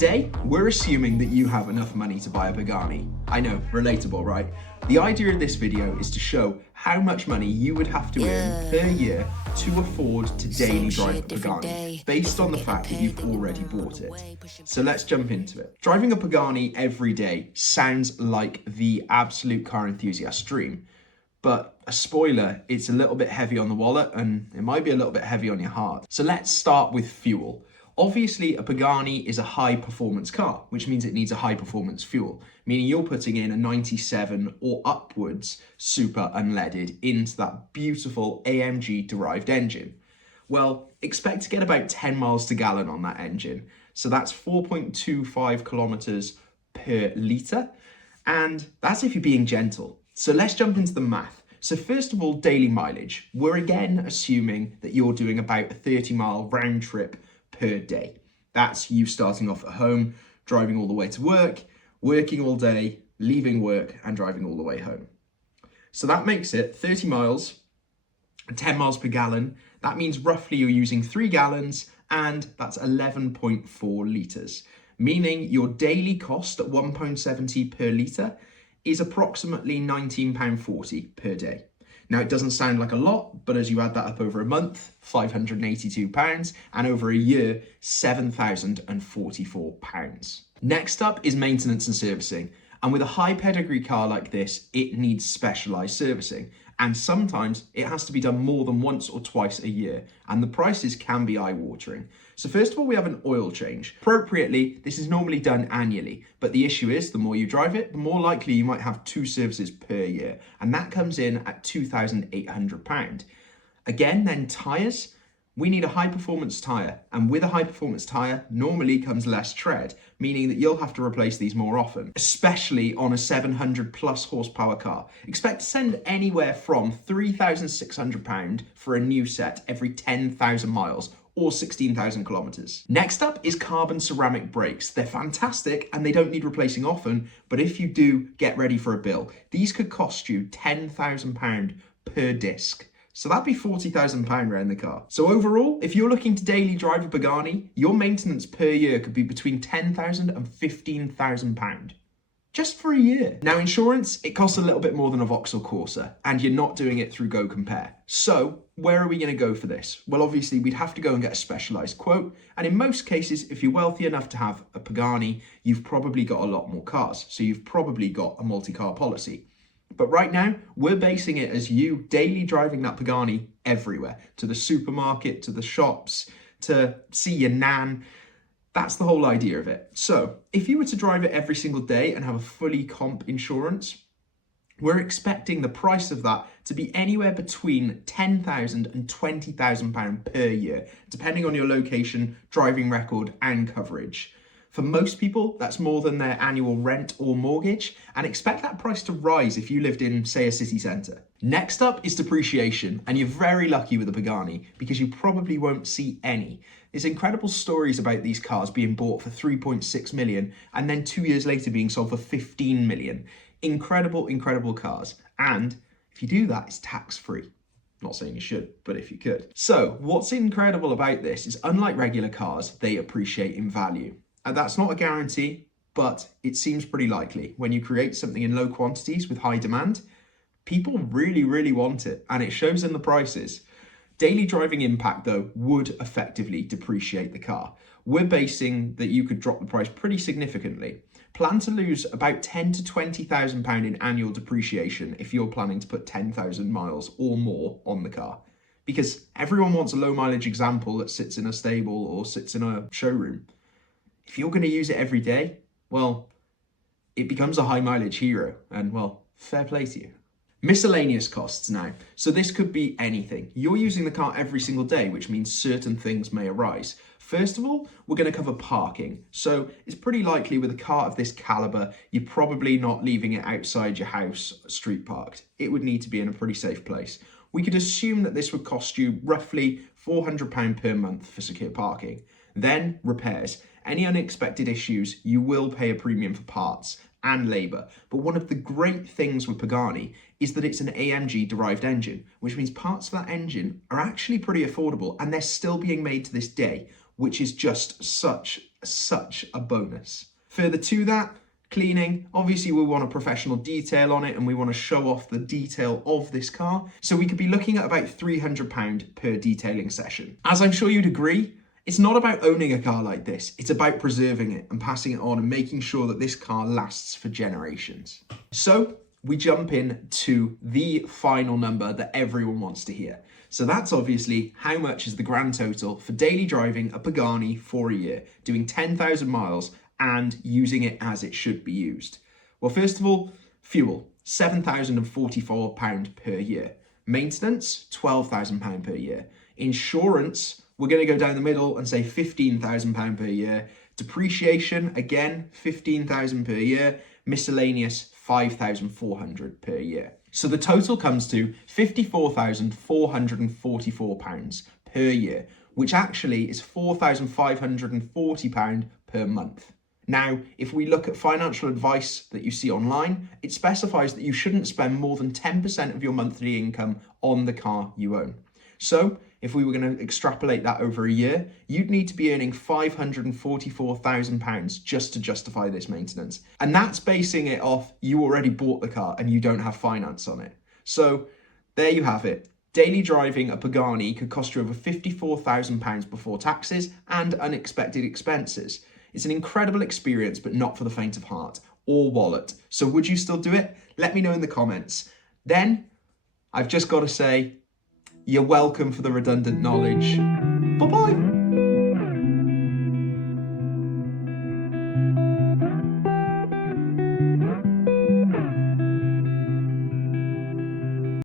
Today, we're assuming that you have enough money to buy a Pagani. I know, relatable, right? The idea of this video is to show how much money you would have to earn per year to afford to daily drive a Pagani, based on the fact that you've already bought it. So let's jump into it. Driving a Pagani every day sounds like the absolute car enthusiast dream, but a spoiler, it's a little bit heavy on the wallet and it might be a little bit heavy on your heart. So let's start with fuel. Obviously, a Pagani is a high performance car, which means it needs a high performance fuel, meaning you're putting in a 97 or upwards super unleaded into that beautiful AMG derived engine. Well, expect to get about 10 miles to gallon on that engine. So that's 4.25 kilometers per litre. And that's if you're being gentle. So let's jump into the math. So first of all, daily mileage. We're again assuming that you're doing about a 30-mile round trip per day. That's you starting off at home, driving all the way to work, working all day, leaving work and driving all the way home. So that makes it 30 miles, 10 miles per gallon. That means roughly you're using 3 gallons and that's 11.4 litres, meaning your daily cost at £1.70 per litre is approximately £19.40 per day. Now, it doesn't sound like a lot, but as you add that up over a month, £582, and over a year, £7,044. Next up is maintenance and servicing. And with a high pedigree car like this, it needs specialised servicing. And sometimes it has to be done more than once or twice a year. And the prices can be eye-watering. So first of all, we have an oil change. Appropriately, this is normally done annually. But the issue is, the more you drive it, the more likely you might have 2 services per year. And that comes in at £2,800. Again, then tyres. We need a high performance tyre, and with a high performance tyre normally comes less tread, meaning that you'll have to replace these more often, especially on a 700 plus horsepower car. Expect to send anywhere from £3,600 for a new set every 10,000 miles or 16,000 kilometers. Next up is carbon ceramic brakes. They're fantastic and they don't need replacing often, but if you do, get ready for a bill. These could cost you £10,000 per disc. So that'd be £40,000 around the car. So overall, if you're looking to daily drive a Pagani, your maintenance per year could be between £10,000 and £15,000. Just for a year. Now, insurance, it costs a little bit more than a Vauxhall Corsa, and you're not doing it through Go Compare. So where are we going to go for this? Well, obviously, we'd have to go and get a specialised quote. And in most cases, if you're wealthy enough to have a Pagani, you've probably got a lot more cars. So you've probably got a multi-car policy. But right now, we're basing it as you daily driving that Pagani everywhere, to the supermarket, to the shops, to see your nan. That's the whole idea of it. So if you were to drive it every single day and have a fully comp insurance, we're expecting the price of that to be anywhere between £10,000 and £20,000 per year, depending on your location, driving record and coverage. For most people, that's more than their annual rent or mortgage, and expect that price to rise if you lived in, say, a city centre. Next up is depreciation, and you're very lucky with a Pagani because you probably won't see any. There's incredible stories about these cars being bought for 3.6 million and then 2 years later being sold for 15 million. Incredible, incredible cars. And if you do that, it's tax-free. Not saying you should, but if you could. So what's incredible about this is, unlike regular cars, they appreciate in value. And that's not a guarantee, but it seems pretty likely. When you create something in low quantities with high demand, people really, really want it, and it shows in the prices. Daily driving impact, though, would effectively depreciate the car. We're basing that you could drop the price pretty significantly. Plan to lose about £10,000 to £20,000 in annual depreciation if you're planning to put 10,000 miles or more on the car. Because everyone wants a low mileage example that sits in a stable or sits in a showroom. If you're going to use it every day, well, it becomes a high mileage hero, and well, fair play to you. Miscellaneous costs now. So this could be anything. You're using the car every single day, which means certain things may arise. First of all, we're going to cover parking. So it's pretty likely with a car of this caliber, you're probably not leaving it outside your house street parked. It would need to be in a pretty safe place. We could assume that this would cost you roughly £400 per month for secure parking. Then repairs. Any unexpected issues, you will pay a premium for parts and labour. But one of the great things with Pagani is that it's an AMG derived engine, which means parts of that engine are actually pretty affordable and they're still being made to this day, which is just such such a bonus. Further to that, cleaning, obviously we want a professional detail on it and we want to show off the detail of this car. So we could be looking at about £300 per detailing session. As I'm sure you'd agree, it's not about owning a car like this. It's about preserving it and passing it on and making sure that this car lasts for generations. So we jump in to the final number that everyone wants to hear. So that's obviously how much is the grand total for daily driving a Pagani for a year, doing 10,000 miles and using it as it should be used. Well, first of all, fuel, £7,044 per year. Maintenance, £12,000 per year. Insurance, we're going to go down the middle and say £15,000 per year. Depreciation, again, £15,000 per year. Miscellaneous, £5,400 per year. So the total comes to £54,444 per year, which actually is £4,540 per month. Now, if we look at financial advice that you see online, it specifies that you shouldn't spend more than 10% of your monthly income on the car you own. So if we were going to extrapolate that over a year, you'd need to be earning £544,000 just to justify this maintenance. And that's basing it off you already bought the car and you don't have finance on it. So there you have it. Daily driving a Pagani could cost you over £54,000 before taxes and unexpected expenses. It's an incredible experience, but not for the faint of heart or wallet. So would you still do it? Let me know in the comments. Then I've just got to say, you're welcome for the redundant knowledge. Bye-bye.